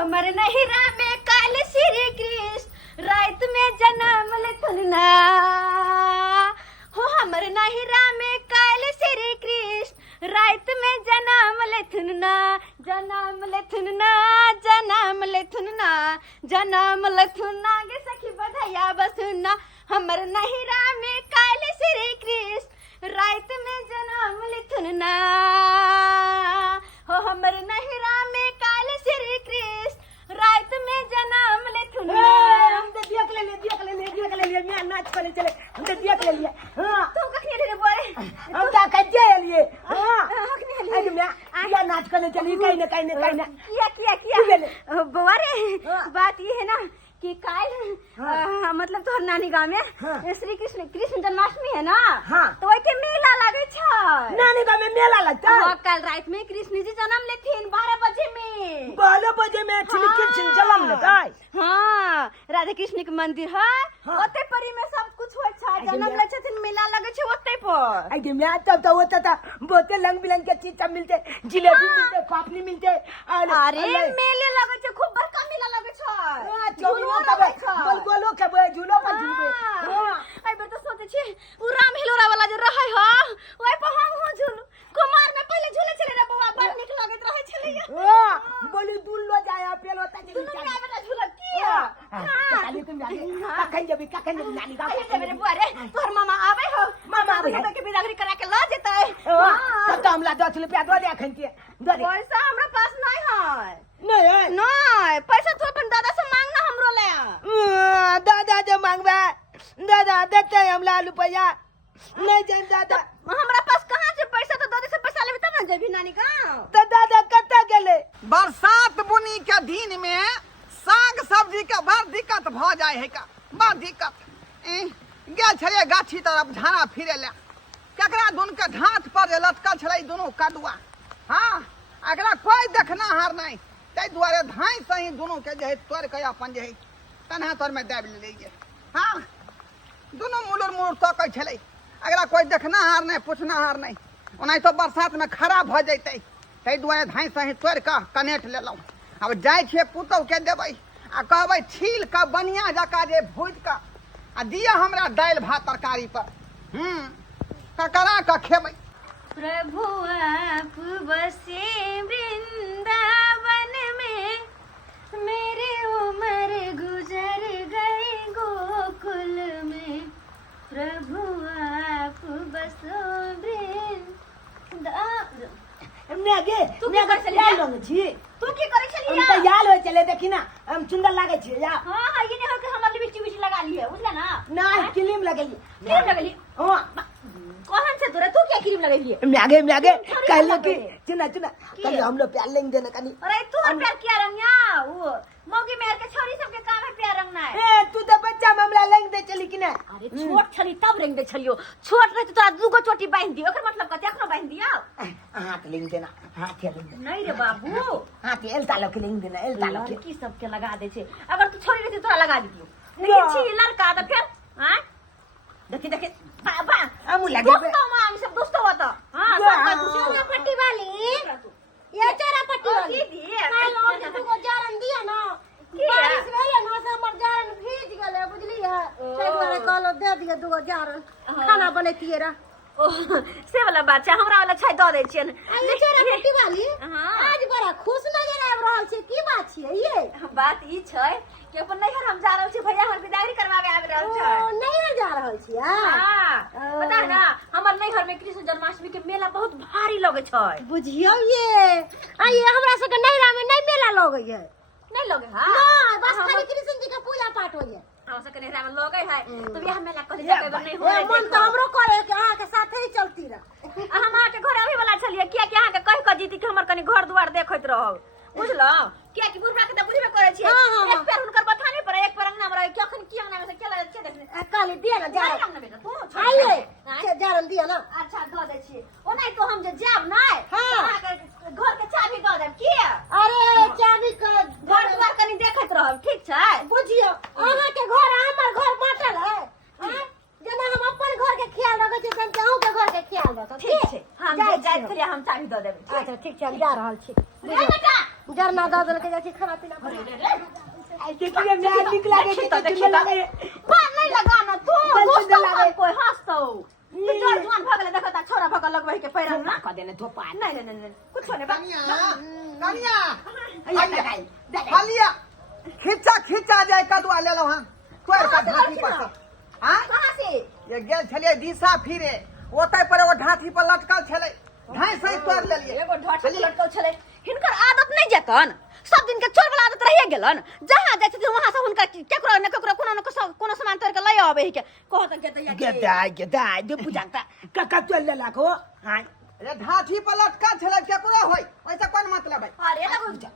हमर नहिरा में काल श्री कृष्ण रात में जन्म लेथुना हो हमर नहिरा में काल श्री कृष्ण रात में जन्म लेथुना जन्म लेथुना जन्म लेथुना जन्म लेथुना गे सखी बधैया बसुना हमर नहिरा में काल श्री कृष्ण रात में जन्म लेथुना हो हमर नहिरा में काल श्री कृष्ण रात में जन्म लेथुना। हम तो देख ले लिए मैं नाच करे चले हम तो देख ले लिए हां तू कखनी रे बोले हम तो कजे लिए हां कखनी ले अरे मैं या नाच करे चली कहीं ना किया बउआ रे बात ये है ना कि काल मतलब तोहर नानी गाँव में श्री कृष्ण जन्माष्टमी है ना तो वही के मेला लगे छ नानी गाँव में मेला लगता है कल रात में कृष्ण जी जन्म लेथिन 12 बजे में 12 बजे में श्री कृष्ण जन्म लेता है। हाँ राधा कृष्ण के मंदिर है ओते परी में सब कुछ होय छ जन्म ले छथिन मेला लगे छ ओते पर आई मैं तब तो होता था बहुत रंग बिरंग के चीज सब मिलते जिलेबी मिलते पापड़ी मिलते अरे मेले लगे छ खूब बड़का मेला लगे छ गोलो के झूलो पर झूलबे आई बेर तो सोचे छी उ राम हिलोरा वाला जे रहै ह ओइ पर हम हो झूलू कुमार में पहले झूले चले रे बउआ बड़ निक लागत रहै छले बोली दूर लो जाया पेलो ता के दुनु का बेटा झूला किया खाली तुम जाके कखन जबी नानी गाँव के मेरे बुआ रे तोहर मामा आवे हो मामा आवे तो के बिदागरी करा के ला जेतै तब तो हमला 10 रुपया दो दे अखन के दो दे पैसा हमरा पास नहीं है नहीं पैसा तू अपन दादा से मांगना हमरो ले दादा जो मांगबा दादा देते हमला रुपया नहीं जान दादा हमरा पास कहां से पैसा तो दादा से पैसा लेबे तब ना जेबी नानी गाँव तो दादा कत्ता गेले बरसात बुनी के दिन में साग सब्जी के बड़ दिक्कत भ जाए है का बड़ दिक्कत गेल छलिए गाछी तरफ झाना फिरे ले केकरा दुन के ढांठ पर लटकल छलै दुनू कदुआ हाँ अगला कोई देखना हार नहीं तै दुआरे धाई सही दुनू के जे तोड़ के अपन जे कन्हा तोर में दाबि लेलिए हाँ दुनू मुलुर तकै छलै अगला कोई देखना हार नहीं पूछना हार नहीं ओना तो बरसात में खराब भ जैतै तै दुआरे धाई सही तोड़ के कनेट लेलौं अब जाय छियै पुतौ के देबै आ कहबै छील के बनिया जका जे भूज के आ दिया हमरा दालि भात तरकारी पर ककरा के खेबै प्रभु आप बसे वृंदावन में मेरी उम्र गुजर गई गोकुल में प्रभु आप बसो तू क्या कर चली लोग छी तू की करे छली हम तो याल हो चले देखी ना हम सुंदर लागे छी या हां ये नहीं हो कि हमर लिपस्टिक लगा लिए बुझला ना ना क्रीम लगेली क्रीम लगेली हां कौन से तोरा तू क्या क्रीम लगेली म्यागे कहले कि चुना कल हम लोग प्यार लेंगे ना कनी अरे तू प्यार किया रंगिया वो मौगी मेहर के छोरी सब के काम है प्यार रंगना है ए तू तो बच्चा मामला लेंग दे चली कि ना अरे छोट छली तब रंग दे छलियो छोट रहे तो तोरा दूगो चोटी बांध दियो ओकर मतलब कते एखनो बांध दिया हाथ लेंग देना हाथ लेंग देना नहीं रे बाबू हाथ एल तालो के लेंग देना एल तालो के की सब के लगा दे छे अगर तू छोरी रहती तोरा लगा दियो लेकिन छी लड़का तो फिर हां देखी बाबा हम लगे दोस्तों मां सब दोस्तों होता हां सब चोरा पट्टी वाली ये चोरा पट्टी वाली दी लोग तू को जारन दिया ना बारिश भेले ना से हमर जारन भीज गेले बुझली है से दुआरे कहलो दे दिया दुगो जारन खाना बनैतिए रा ओ से वाला बात हमरा वाला छाय द दे छियन ये चोरा पट्टी वाली आज बड़ा खुश नजर आब रहल छै की बात छियै ये बात ई छै कि अपन नैहर हम जा रहल छी भैया हमर विदाई करवावे आबि रहल छै नहीं जा रहल छी हां पता है ना हमर नैहर में कृष्ण जन्माष्टमी के मेला बहुत भारी लगे छै बुझियो ये आइए हमरा सब के नैहरा में नहीं मेला लगे है नहीं लगे हां ना बस खाली कृष्ण जी के पूजा पाठ होय हम सब के नैहरा में लगे है तो बियाह मेला कॉलेज जाके नहीं हो मन तो हमरो करे कि अहाँ के साथे ही चलती रह हम अहाँ के घर अभी वाला छलिए किया कि अहाँ के कहि क जीती कि हमर कनी घर दुआर देखैत रहब बुझलो किया कि बुढ़ा के त बुझबे करे छी एक पैर हुनकर बथाने पर एक पैर अंगना में रहे कखन की अंगना में से केला के देखने काली दिया ना जा ना बेटा तू आइए जारन दिया ना अच्छा द दे छी ओ नहीं तो हम जे जाब नहीं अहाँ के घर के चाबी द देब की अरे चाबी का घर दुआर कनी देखैत रहब ठीक छै बुझियो अहाँ के घर हमर घर बाटल है हैं जेना हम अपन घर के ख्याल रखै छी तन अहूँ के घर के ख्याल रखब ठीक छै हम जाय खलिया हम चाबी द देब अच्छा ठीक छै हम जा रहल छी बेटा जरना दे देलकै जाके खाना पीना कर आई देखिए मैं निकला के देखिए पार नहीं लगाना तू दोस्त कोई हंसतो तू जवान भगले देखता छोरा भगल लगबै के पैरा ना कर देने धोपा नहीं नहीं नहीं कुछ नहीं कनिया हलिया खींचा खींचा जाए कदुआ ले लो हां तोर का ढाठी पर हां कहां से ये गेल छलिए दिशा फिरे ओतै पर एगो ढाठी पर लटकल छलै ढाई सही तोड़ लेलिए एगो ढाठी लटकल छलै हिनकर आदत नहीं जतन सब दिन के चोर वाला आदत रहिए गेलन जहां जाय छथिन वहां से हुनका केकरो न केकरो कोनो सामान तोड़ के लय आबै है के कहत के दैया गेदाय दे बुझाता काका चल ले लाखो हां अरे ढाठी पर लटकल छलै केकरो होय ओइसे कोन मतलब है अरे लगो जे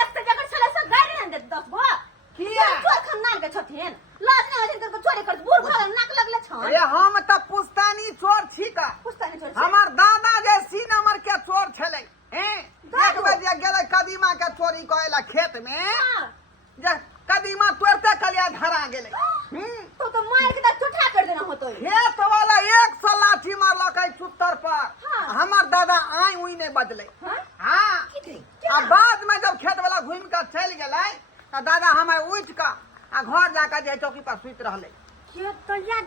देखते जगह छले सब गाड़ी न दे 10 गो किया चोर खानदान के छथिन लाज नहीं होथिन करके चोरी कर बूढ़ भगल नाक लगले छन अरे हम त पुस्तानी चोर छी का पुस्तानी चोर हमर दादा जे सी नंबर के चोर छलै हैं एक बजे गेलै कदीमा के चोरी करेला खेत में जे कदीमा तोड़ते कलिया धरा गेलै तो मार के चुठा कर देना होतो खेत वाला 100 लाठी मारलकै चुत्तर पर हमर दादा आई उई नहीं बदले हां आ बाद में जब खेत वाला घूम के चल गेलै त दादा हमें उठ का आ घर जाके जे चौकी पर सुत रहले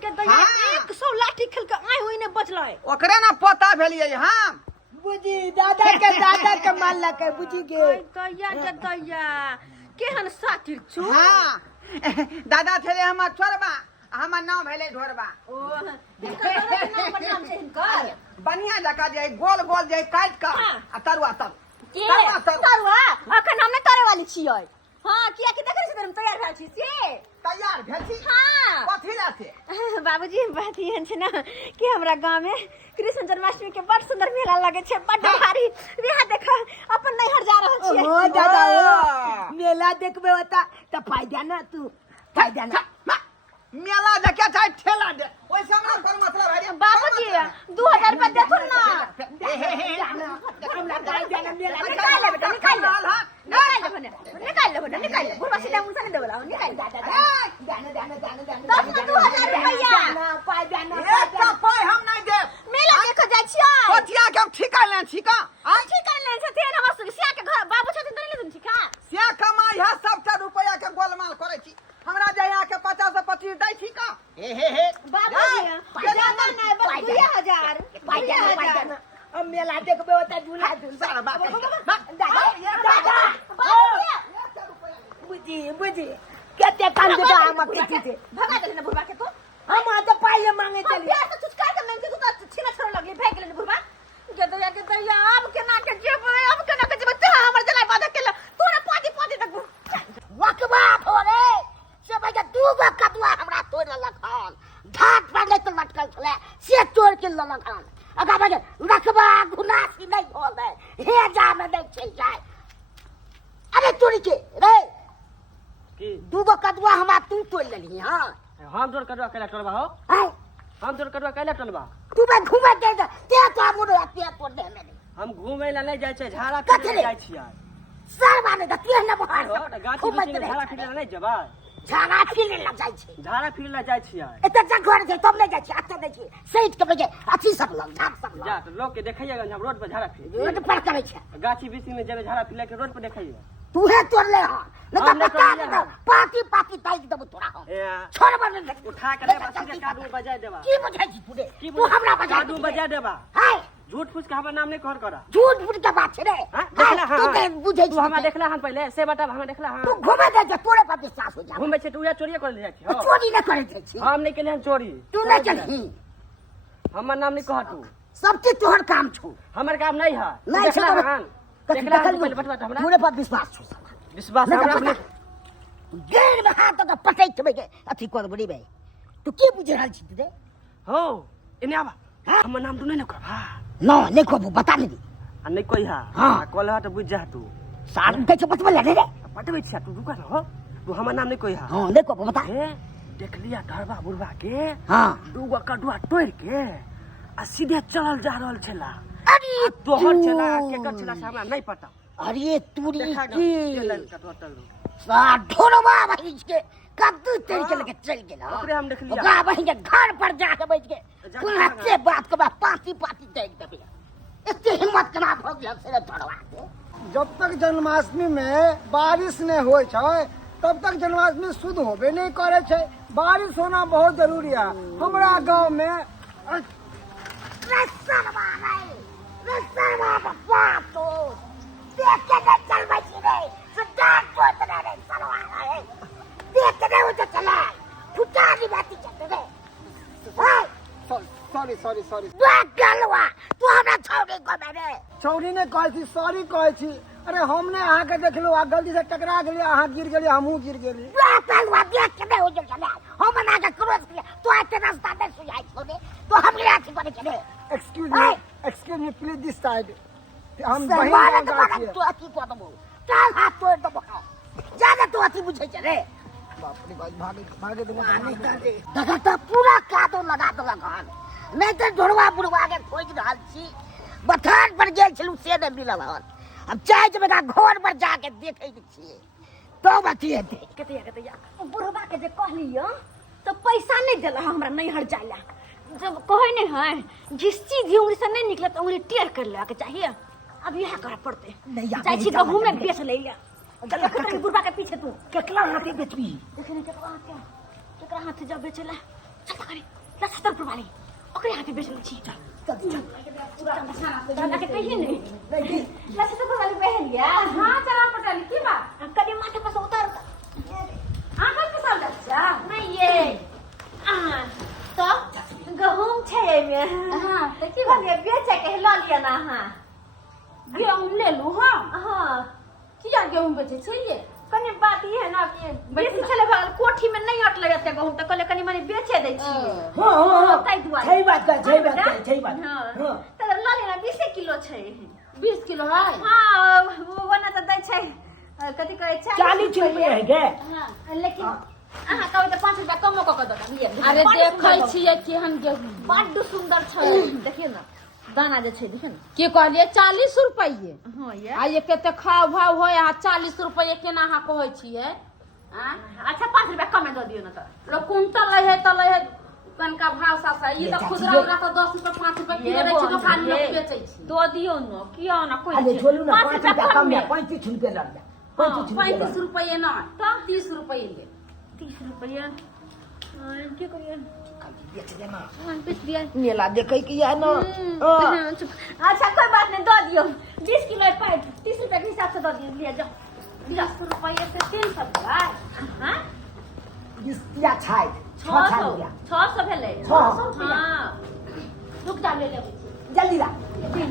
के दैया 100 लाठी खेल के आई हुई ने बचलै ओकरे ना पता भेलिए हम बुझी दादा के मान लके बुझी गे दैया केहन सातिर छु हां दादा छले हमर चोरबा हमर नाम भेले ढोरबा ओ हिनकर नाम पर नाम छै हिनकर बढ़िया जका जे गोल गोल जे काट का आ तरुआ तरुआ अखन हम नहीं करे वाली छियै हां किया कि देखै छी हम तैयार भेल छी से तैयार भेल छी हां कथि ला से बाबूजी बात ये छै ना कि हमरा गांव में कृष्ण जन्माष्टमी के बड़ सुंदर मेला लगे छै बड़ भारी यहाँ देख अपन नैहर जा रहल छियै ओ दादा ओ मेला देखबे होता त फायदा ना तू फायदा ना मेला देखे चाहे ठेला दे ओइसे हमरा कोन मतलब है बाबूजी 2000 रुपया देखो ना हमरा गाय जाना मेला निकाल ले बेटा निकाल ले बुढ़वा सीधा मुंह से नहीं देवला निकाल जाना 2000 रुपया फायदा ना एक का पाई हम नहीं दे मेला देख जाय छियै कथिया के हम ठिका ले छिका ठीक कर ले छथिन हमर सिया के घर बाबू छथिन तनी ले ठीक है से कमाई है सबटा रुपया के गोलमाल करे छी हमरा जे यहाँ के 50 से 25 दै छी का हे बाबूजी ज्यादा नहीं बस 2000 फायदा हम मेला देखबे होता झूला सारा बात दादा बुझी केते काम देता हम के छे भगा दे ना बुढ़वा के तो हम आ तो पाई मांगे चली प्यार से तुझ के मैं तू तो छीना छोड़ लगली फेंक ले बुढ़वा के दैया अब के ना के जेब अब के ना के जेब ते हमर जलाई बाधा के तोरा पादी तक वकबा थोरे से भैया दू गो कदुआ हमरा तोड़ लखन घाट पर ले तो लटकल छले से तोड़ के लखन अगा भगे रखबा गुनासी नहीं होल है हे जा में नहीं चल जाए अरे तोड़ी के रे की दू गो कदुआ हमरा तू तोड़ लेली हां हम जोर कटवा कैला टलबा हो हाय हम जोर कटवा कैला टलबा तू बे घुमा दे ते तो मुड़ो ते तोड़ दे में हम घूमे ला नहीं जाय छै झाड़ा कथी फिरे ले? जाय छियै सर माने त ते न बहार हो त गाछी बीच में झाड़ा फिरे ला नहीं जेबा झाड़ा फिरे लग जाय छै झाड़ा फिरे ला जाय छियै एते जा घर छै तब नहीं जाय छै अच्छा नहीं छै सहित के बजे अथी सब लग झाड़ सब जा लग त लोग के देखैया हम रोड पर झाड़ा फिरे रोड पर करे छै गाछी बीच में जेबे झाड़ा फिरे के रोड पर देखैया तू है तोड़ ले हां न हम तो नहीं बता तोड़लियै दे हन। पाती ताई दब तोड़ा हो ए छोड़ बन उठा के देबा सीधे कादू बजाय देबा की बुझाई छी तू रे की तू हमरा बजा कादू बजाय देबा हाय झूठ फूस के हमर नाम नहीं कहर करा झूठ बुझ के बात छै रे हां देखला तू दे बुझाई तू हमरा देखला हन पहले से बता हमरा देखला तू हन घुमे दे जे तोरे पर विश्वास हो जा घूमे छै तू या चोरी कर ले जाय छी हो चोरी न करे छै छी हम नहीं केले हन चोरी तू नहीं चलही हमर नाम नहीं कह तू सब चीज तोहर काम छौ हमर काम नहीं है नहीं देखला छै हन कथी देखला हन देखल पहले बतवा त हमरा तोरे पर विश्वास छौ विश्वास नहीं हमरा तो अपने गेर में हाथ तो पटै छबे के अथी कर बड़ी बे तू की बुझ रहल छी तू रे हो इने आबा हमर नाम तू नहीं न कहबा न नहीं को बता नहीं आ नहीं कोई हा हाँ। कहला त बुझ जा तू सार के छ बतबल रे रे पटबै छिया तू रुका न हो तू हमर नाम नहीं कोई हा हां नहीं को बता ए देख लिया धरबा बुढ़वा के हां दूगो कटुआ तोड़ के आ सीधे चलल जा रहल छला अरे तोहर छला केकर छला से हमरा नहीं पता अरे तूरी देखा की कटुआ तोड़ सा ढोलवा भइज के कद्दू तेल के लेके चल गेला ओकरे हम देख लिया ओकरा बहिन के घर पर जाके बैठ के पुनः से बात के बाद पाती देख देबे एते हिम्मत केना भ गेल से ढोलवा के जब तक जन्माष्टमी में बारिश नहीं होय छै तब तक जन्माष्टमी शुद्ध होबे नहीं करे छै। बारिश होना बहुत जरूरी है हमरा गांव में। सॉरी सॉरी सॉरी छौरी ने कहै छी सॉरी कहै छी। अरे हमने अहाँ के देखलो आ गलती से टकरा गेली अहाँ गिर गेली हमहू गिर गेली। Excuse me please this side. हम बहिन तो अथी को दबो काल हाथ तोड़ दबो ज्यादा तो अथी बुझै छै रे। बाप रे भाई भागे भागे देखा तो पूरा कादो लगा देलक हन नहीं तो ढोड़वा बुढ़वा के खोज रहल छी। बथान पर गेल छलू से नहीं मिलल हन। अब चाहे जब घर पर जाके देखे छियै तो बतिए दे कतैया बुढ़वा के जे कहलियो तो पैसा नहीं देला हमरा नहीं हट जाइला। जब कहे नहीं है जिस चीज उंगली से नहीं निकले तो उंगली टेढ़ कर ले के चाहिए। अब यह करे पड़ते चाहे छी गहूं में बेच ले लिया। चल कतई बुढ़वा के पीछे तू केकला हाथे बेचबी देखे नहीं केकरा हाथ जब बेचला चल करे 70 रुपया वाली ओकरे हाथे बेच ले छी। चल चल के कहिए नहीं 70 रुपया वाली पहन गया। हां चला पटल की बात कभी माथे पर से उतार आंखों के सामने जा नहीं ये तो गहूं छे में। हां तो की बात ये बेचे के ला लिया ना। हां गेहूं ले लू। हाँ हां किया गेहूं बेचे छिए कनी बात ये है ना कि बेसी चले भागल कोठी में नहीं अटले रहते गहूं त कहले कनी माने बेचे दै छी। हां ताई दुआरे सही बात है सही बात है सही बात। हां त ला लेना 20 किलो छै 20 किलो है। हां वो बना त दै छै कथि कहै छै 40 रुपया है के। हां लेकिन अहाँ कहबै त 5 रुपया कमो क द दिए। अरे देखै छिए केहन गेहूं बड्ड सुंदर छै देखिए ना दाना जे छै देखिए ना के कहलिए 40 रुपये। हां ये आ ये केते खाव भाव होय आ 40 रुपये केना अहाँ कहै छिए। हां अच्छा 5 रुपया कमे द दियो ना त लो कुंटल लै है त लै है कनका भाव सासा ई त खुदरा उरा त 10 रुपया 5 रुपया किलो दै छी दुकान में बेचै छी। दो दियो न किया ना कोई अरे छोड़ू ना 5 5 रुपया कम में 35 रुपया लग गया 35 रुपये ना तो 30 रुपये ले 30 रुपया क्या करिए बेच देना बेच दिया। मेला देखे की है ना। अच्छा कोई बात नहीं दो दियो 20 किलो पाइप 30 रुपया के हिसाब से दो दियो लिया जाओ 10 रुपया से 300 हां 20 या 600 600 भेले 600 हां रुक जा ले ले जल्दी ला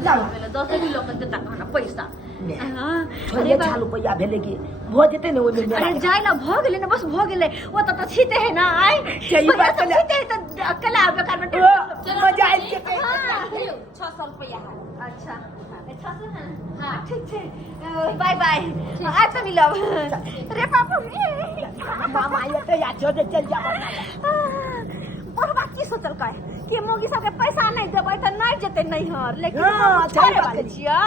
जाओ भेले 10 किलो के देता खाना पैसा। हां अरे 6 रुपया भेले की भ जेते ने ओइ में। अरे जाय ना भ गेले ना बस भ गेले वो त छीते है ना आई सही बात है छीते है त अकेला बेकार में मजा आइ के 600 रुपया है। अच्छा 600 है हां ठीक है बाय बाय आज तो मिलब रे पापा मामा ये तो या छोड़ चल जा। बुढ़वा की सोचल का कि मोगी सब के पैसा नहीं देबै त नहीं जेते नहीं हर लेकिन हाँ, छोड़े सही बात वाले छियै।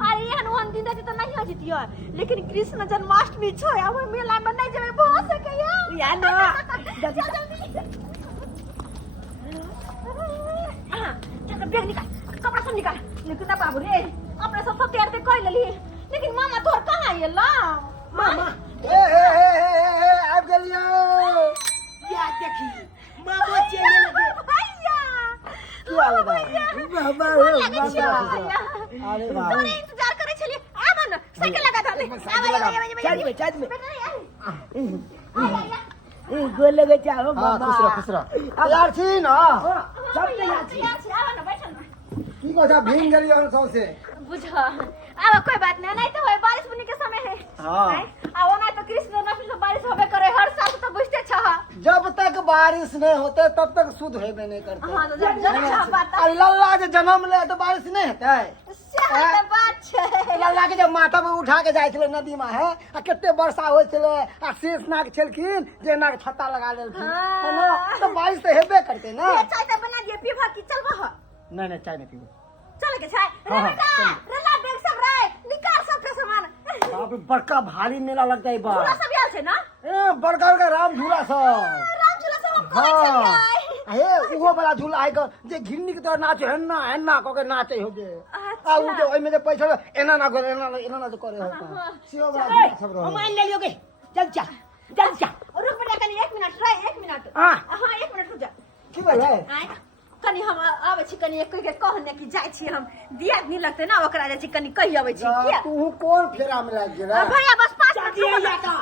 अरे एहन ओहन दिन देते त नहीं हो जतियै लेकिन कृष्ण जन्माष्टमी छै अब मेला में नहीं जेबै भ सकैया या ना जल्दी चल बैग निकाल कपड़ा सब निकाल लेकिन ना बाबू रे अपने सब तैयार ते कह लेली लेकिन मामा तोर कहां आइला मामा ए आब गेलियो या देखी मामा चले लगे भैया क्या लगा बाबा अरे बाबा तोरे इंतजार करे छलिए आब न साइकिल लगा दे चाय में गोल लगे चाहो बाबा खुश रह यार छी ना सब तैयार छी आब न बैठल की कहता भींग गेलियो सौसे बुझा अब कोई बात नहीं तो है बारिश बुनी के समय है हां अब ना तो कृष्ण जन्माष्टमी से बारिश होबे करे हर साल तो बुझते छ जब तक बारिश नहीं होते तब तक शुद्ध होबे नहीं करते। हां तो जब बात अरे लल्ला जे जन्म ले तो बारिश नहीं होते सही बात छै। लल्ला के जब माथा पे उठा के जाय छले नदी में है आ केते वर्षा होय छले आ शेष नाग छलखिन जे नाग छत्ता लगा लेलखिन है ना तो बारिश तो हेबे करते ना। ये चाय तो बना दिए पीवा की चलबो ह नहीं चाय नहीं पीबो चल के चाय रे बेटा रला बैग सब रे निकाल सब के सामान बाप रे बड़का भारी मेला लगता है झूला बा सब आयल छै ना ए बड़का बड़का राम झूला सब राम झूला सब हम करे छलिए हे उहो वाला झूला है जे घिरनी के तरह नाचे हेन्ना क के नाचे हो जे आ उ जे ओइ में जे पैसा एना ना करे एना ना करे हो सियो वाला सब रहो हम मान ले लियोगे चल जा रुक बेटा कनी 1 मिनट रह 1 मिनट हां 1 मिनट रुक जा की भाई है आय कनी हम आवे छी कनी एक के कहने कि जाय छी हम दिया नहीं लगते ना ओकरा जाय छी कनी कहि आवे छी किया तू कौन फेरा में लाग गेला भैया बस 5 मिनट दिया जाता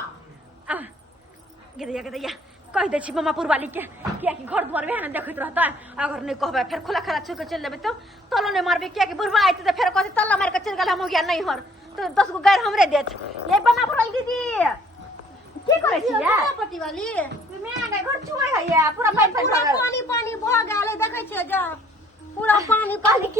गिरैया कह दे छी ममापुर वाली के किया कि घर द्वार में देखत रहता है अगर नहीं कहबे फिर खुला खला छोड़ के चल लेबे तो तलो ने मारबे किया कि बुढ़वा आइते तो फिर कहते तल्ला मार के चल गेल हम हो गया नहीं हर तो 10 गो गैर हमरे देत ये ममापुर वाली दीदी की करे छी या पट्टी वाली मैं आगे घर छुए है या पूरा पानी पानी भ गेल देखे छियै जा पूरा पानी कहली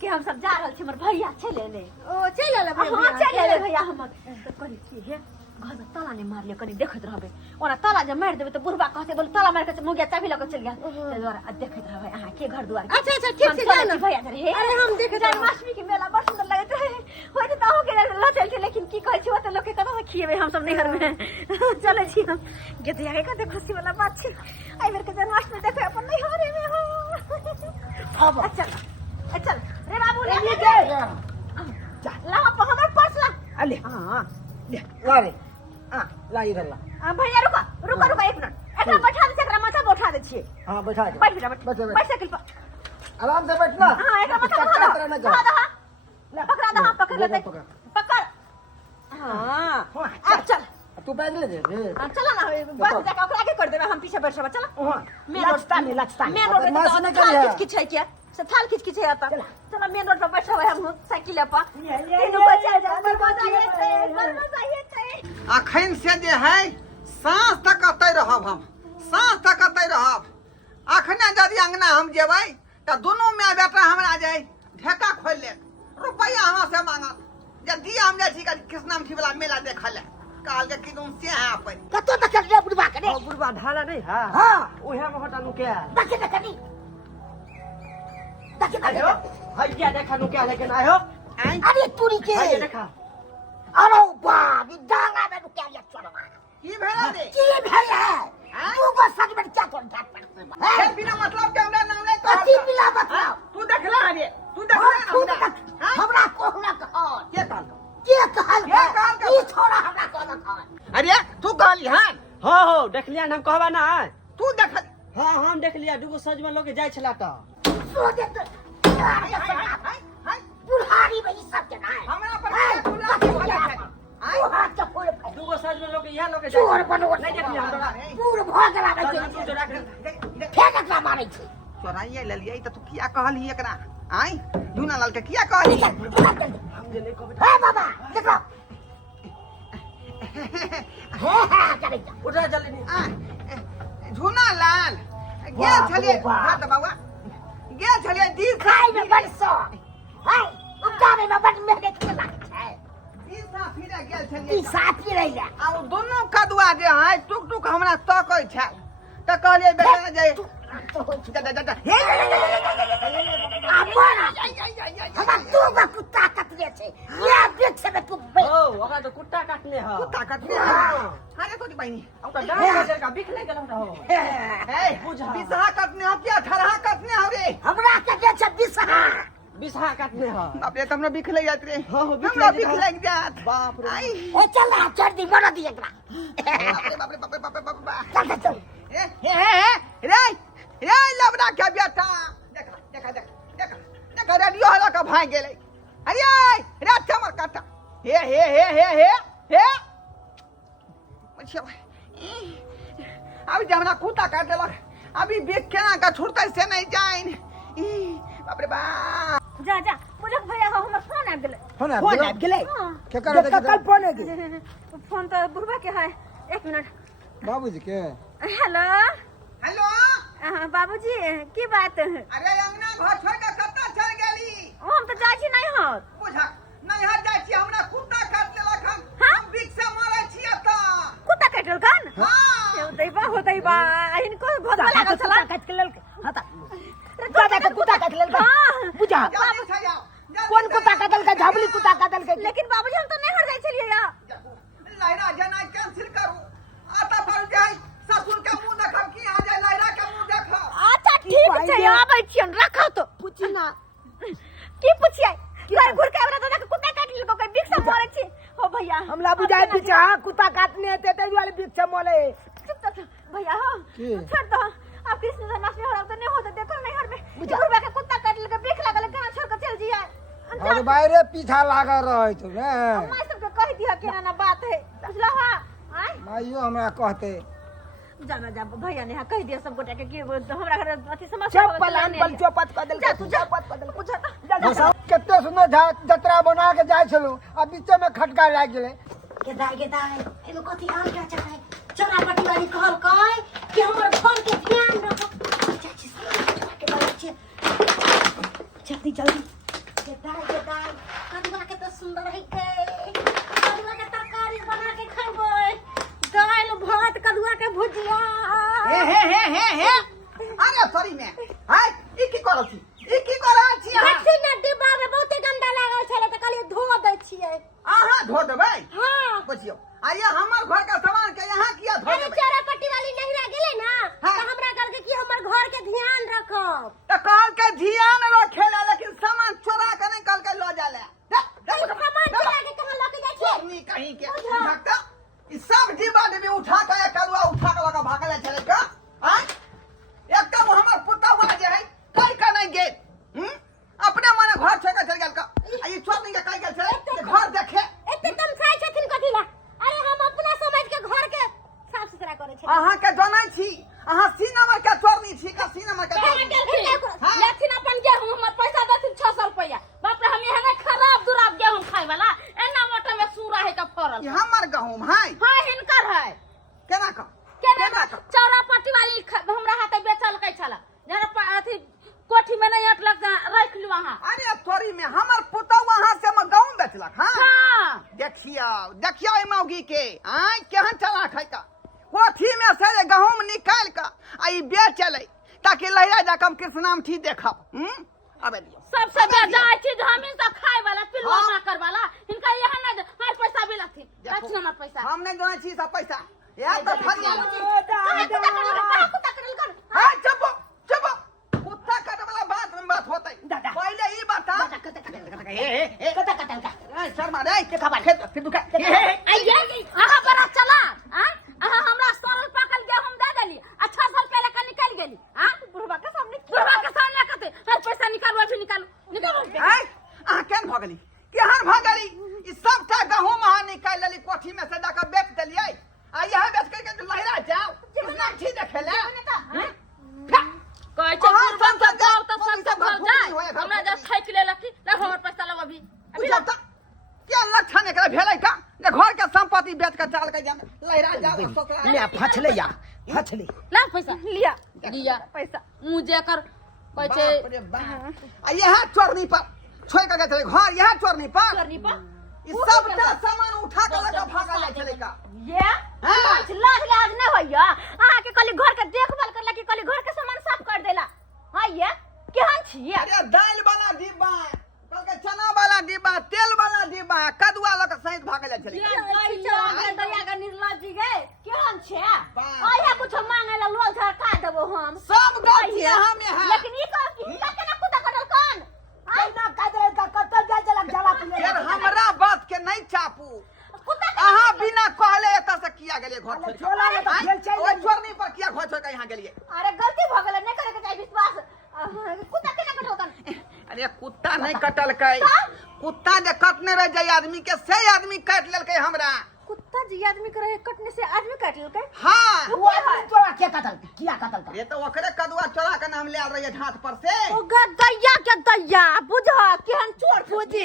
कि हम सब जा रहल छी हमर भैया चले ले ओ चल ले हां चले ले भैया हम तो कहली छी हे घर में ताला ने मार लियो कनी देखत रहबे ओना ताला जे मार देबे तो बुढ़वा कहते बोल ताला मार के मुगिया चाबी लके चल गया ते द्वारा देखत रहबे अहां के घर द्वार अच्छा ठीक से जाना भैया रे अरे हम देखे जन्माष्टमी के मेला बड़ सुंदर लगत रहे होय त हो के लटल थे लेकिन की कहै छी ओ त लोग के कतौ से खिएबे हम सब नहर में चले छी हम गेत जाके कते खुशी वाला बात छी आई बेर के जन्माष्टमी देखे अपन नहर में हो अब चल रे बाबू ले जा ला हमर पर्स ला अले हां ले ला रे ला इधर ला भैया रुको 1 मिनट एकरा बैठा दे एकरा माथा बैठा दे छिए हां बैठा दे बैठ साइकिल पर आराम से बैठना हां एकरा माथा पकड़ा दे पकड़ लेते पकड़ हां अब चल तू बैठ ले दे चला ना बस जाके ओकरा आगे कर देबे हम पीछे बैठ जाबे चला मेन रोड मेन रोड करिया किछ है क्या से थाल खिच है आता चला मेन रोड पर बैठा है हम साइकिल पर तीनों बच्चे जा चाहिए अखन से जे है सांस तक अतै रहब हम सांस तक अतै रहब अखने यदि अंगना हम जेबै त दोनों माय बेटा हमरा जाय ढेका खोल ले रुपया हमरा से मांगत यदि हम जाइ छी कृष्णामठी वाला मेला देखै ले काल के किदुन से है अपन कतो तक ले बुढ़वा के ओ बुढ़वा ढाला नहीं है हां ओहे में हटा नु क्या देखे देखनी आयो हइया देखा नु क्या लेकिन आयो अरे तूरी के हइया देखा अरे बाप ई डांगा में नु क्या चलो की भेला रे की भेल है तू को सच में क्या कर ढाट पड़ते है बिना मतलब के हमरा नाम ले कथी बिना मतलब तू देखला रे तू देखला हमरा कोहना कह के कहल के कहल ई छोरा हमरा कहल अरे तू कहली हन हो देख लिया हम कहबा ना तू देख हां हम देख लिया दुगो सजमन लोग जाय छला त सो दे तो बुढ़ारी में ई सब के ना हमरा पर बुला के भगा है तू हाथ से फोड़ दुगो सजमन लोग यहां लोग चोर बनो नहीं देख लिया हमरा पूर भोग लागे तू छै जो रख फेंकला मारै छै चोराइए ले लिया त तू किया कहली एकरा आई जूना लाल के किया कहली हम जे नहीं कहबे हे बाबा देखो हे चले जा उठा जल्दी नहीं झूना लाल गेल छलिए हां बाबा गेल छलिए दी खाई में बड़ सो है उतारे में बड़ मेहनत के लाग छै दी सा फिरे गेल ई छलिए साथी रह जा आ दोनों कदुआ जे है टुक टुक हमरा तकै छै त कहलिए बेटा जाय हमरा तू बा कुत्ता कटले छै ये देख से तू ओ ओकरा तो कुत्ता काटने ह ताकत में अरे कोती बहिनी ओकरा डांग का बिख ले गेल हो ए बुझा बिसहा कटने हो क्या ठरहा कटने हो रे हमरा के जे छै बिसहा बिसहा काटने ह बाप रे तुमने बिख ले जात रे हाँ, बिख हमरा लग बिख जात। लग जात बाप रे आई ए चल ना चढ़ दी मर दी एकरा बाप रे बाप रे बाप रे बाप रे चल चल रे रे लबड़ा के बेटा देखा रेडियो हला का भाग गेलै अरे रे चमर काटा हे अभी जब हमरा कुत्ता काट देलक अभी बेच केना का छुड़तै से नहीं जाइन बाप रे बाप जा मुझे भैया हमर फोन आबि गेलै फोन आ गेलै के करे कल फोन है के फोन तो बुढ़वा के है 1 मिनट बाबूजी के हेलो हेलो बाबूजी की बात है अरे अंगना घर छोड़ के कत्ता चल गेली हम तो जाइ छी नहीं हो बुझा नहीं हट जाइ छी हमरा कुत्ता काट लेलक हम बिख से मरै छी त कुत्ता काटल कन हां होतै बा इनको भगवा लागल छला काट के लेल हता दादा कुत्ता काट लेल बुझा जल्दी से जाओ कोन कुत्ता काटल के झाबली कुत्ता काटल के लेकिन बाबूजी हम तो नहीं हट जाइ छलिए या लहरा जना कैंसिल करू आता पर जाय ससुर के मुंह देखब की आ जाय लहरा के मुंह देखब अच्छा बोले भैया हो की? छोड़ दो आप कृष्ण जन्माष्टमी हो रहा तो नहीं होता देखो नहीं हर में बुढ़वा के कुत्ता काट लेके बीख लागल कहां छोड़ के चल जिया और बाहरे पीछा लागा रहे तो ने मैं सबके कह दिया कि ना बात है बुझला हा आय माइयो हमरा कहते जाना जा भैया ने कह दिया सब गोटा के कि हमरा घर अथी समस्या चप्पल अनपल चौपट कर देल जा तू जा चौपट कर देल बुझा कितने सुंदर जतरा बना के जाय छलू अब बीच में खटका लाग गेले के दाई एगो कथी और क्या चाहे चौरापट्टी वाली कहल कह कि हमर घर के ध्यान रखो चाची के बच्चे जल्दी जल्दी के दाई कदुआ के तो सुंदर है के कदुआ के तरकारी बना के खइबे दाल भात कदुआ के भुजिया हे अरे सॉरी मैं हाय ई की करौ छी हट्टी ना डिब्बा में बहुते गंदा लागल छले त कहलिए धो दै छियै आहा धो देबै हां बुझियो आइए हमर घर का सामान के यहाँ किया धो अरे देबै चौरापट्टी वाली नहिरा गेले ना हाँ। तो हमरा कहल के कि हमर घर के ध्यान रखब तो कहल के ध्यान रखेला लेकिन सामान चोरा के नहीं कहल के लो जाले सामान चुरा के कहां लेके जाइ छियै नहीं कहीं के भक्ता ई सब डिब्बा डिब्बी उठा के कलवा उठा के लगा भागले चले का हां एकदम हमर पुतवा जे है कई का नहीं गेल अपने मने घर छोड़ के चल गेल का आ ई छोड़ नहीं के कई गेल छले घर देखे एते कम साइ छथिन कथी ला अरे हम अपना समझ के घर के साफ सुथरा करे छै अहाँ के जानै छी अहाँ सी नंबर के चोरनी छी का सी नंबर के हाँ? लेथिन अपन गेहूं हमर पैसा देथिन 600 रुपया बाप रे हम एहने खराब दुराब गेहूं खाय वाला एना मोटा में सूरा है का फरल ई हमर गहूम है हां हिनकर है केना का केना चौरापट्टी वाली हमरा हाथे बेचल कै छला जरा अथी कोठी में नहीं अटलक रख लू वहां अरे तोरी में हमर पुतौ वहां से हम गांव बेचलक हां हां देखियो ई मौगी के आय केहन चला खाय का कोठी में से गहूम निकाल का आ ई बेचले ताकि लहरा जा कम कृष्णाम थी देखब अबे दियो सबसे ज्यादा चीज हमी सब खाए वाला पिलवा हाँ। माकर वाला इनका यहाँ ना हर पैसा भी लगती रख नंबर पैसा हम नहीं जाने छी सब पैसा या तो फरिया कुत्ता करल कर हां चुप चुप कुत्ता काटे वाला बात होतै पहले ई बता कता कतल का ए शर्मा रे के खबर खेत फिर दुका आइए आहा बड़ा चला हां आहा हमरा सरल पाकल गेहूं दे देली अच्छा साल पहले का निकल गेली हां बुढ़वा के सामने कहते हर पैसा निकालो अभी निकालो ए आ केन भ गेली केहन भ गेली ई सबटा गहूम अहाँ निकाल लेली कोठी में से जाकर बेच देलियै आ यहां बेच के लहरा जाओ कितना छी देखेला कहै छै बुढ़वा के जाओ त सब घर जाए हमरा जब ठैक लेलक ले हमर पैसा लब अभी बुझल त क्या लक्षण एकरा भेलै का जे घर के संपत्ति बेच के चाल के जाम लहरा जाओ ससुरा ले फछले या फछले ला पैसा लिया पैसा मुंह जेकर कहै छै बाप रे बाप आ यहां चोरनी पर छोड़ के गए घर यहां चोरनी पर करनी पा ई सबटा सामान उठा के लगा भागा ले चले का ये हाँ। लाज नहीं होइया अहाँ के कहली घर के देखभाल करला कि कहली घर के सामान साफ कर देला हां ये केहन छिए अरे दाल वाला डिब्बा कल के चना वाला डिब्बा तेल वाला डिब्बा कदुआ लग सहित भागे ले चले दया का निर्लज्जी गए केहन छे वाह। आया कुछ मांगे ला लोल झरका देबो हम सब गलती हमें है लेकिन ई कह कि हिनका केना कुत्ता कटल कान आइना कादरे का कत्ता जा चलक जला पीले फिर हमरा बात के नहीं चापू कुत्ता अहाँ बिना कहले एत से किया गेलिए घर छोड़ छोला में तो खेल के चाहिए ओ छोरनी पर किया घर छोड़ के यहाँ गेलिए अरे गलती भ गेलै नहीं करे के चाहिए विश्वास कुत्ता केना कटल कान अरे कुत्ता नहीं कटल कई कुत्ता जे कटने रह जाय आदमी के से आदमी काट लेलकै हमरा कुत्ता जी आदमी करे कटने से आदमी काट लेलकै हाँ वो आदमी चोरा के कतल किया कतल का ये तो ओकरे कदुआ चोरा के नाम ले आ रही है ढाट पर से ओ गदैया के दैया बुझा केहन चोर बुझी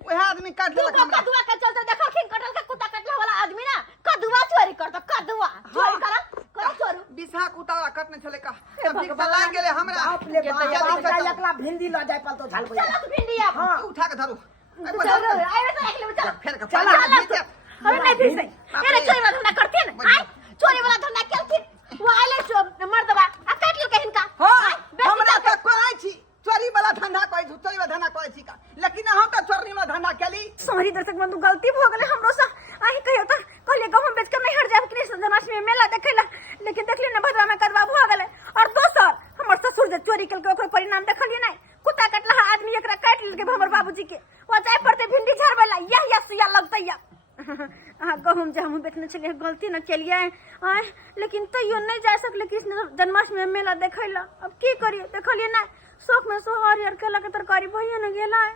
वह आदमी काट तू देलक हमरा कदुआ के चलते देखलखिन कटल के कुत्ता कटले वाला आदमी ना कदुआ चोरी करतो कदुआ चोरी कर चोरू बिसा कुत्ता कटने चले का तब तो लाग गेले हमरा बाप ले बाप का एकला भिंडी ल जाय पल तो झाल पड़ चलो भिंडी आप हां उठा के धरू चलो आइए तो एक ले चलो फिर के चलो चला अरे नहीं फिर सही अरे चोरी वाला धंधा करते ना आई चोरी वाला धंधा करते वो आले मर्दवा आ काट ले के हिनका हां हमरा तो कहै छी चोरी वाला धंधा कहै छी चोरी वाला धंधा कहै छी का लेकिन हम तो चोरी वाला धंधा केली सॉरी दर्शक बंधु गलती भ गेले हमरो से आही कहियो त कहले गहूं बेच के नहीं हट जाब कृष्ण जन्माष्टमी में मेला देखैला लेकिन देखली ना भद्रा में कदवा भ गेले और दोसर हमर ससुर जे चोरी केलकै ओकर परिणाम देखलिए नहीं कुत्ता कटला आदमी एकरा काट लेलकै हमर बाबूजी के ओ जाय पड़ते भिंडी झरबेला यह सुइया लगतै या हाँ गहूम जामुन बेचने चलिए गलती न चलिए आए लेकिन तैयो नहीं जा सकले कृष्ण जन्माष्टमी में मेला देखे ला। अब की करिए देखलिए ना शौक में सोहर यार केला के तरकारी भैया न गेला है।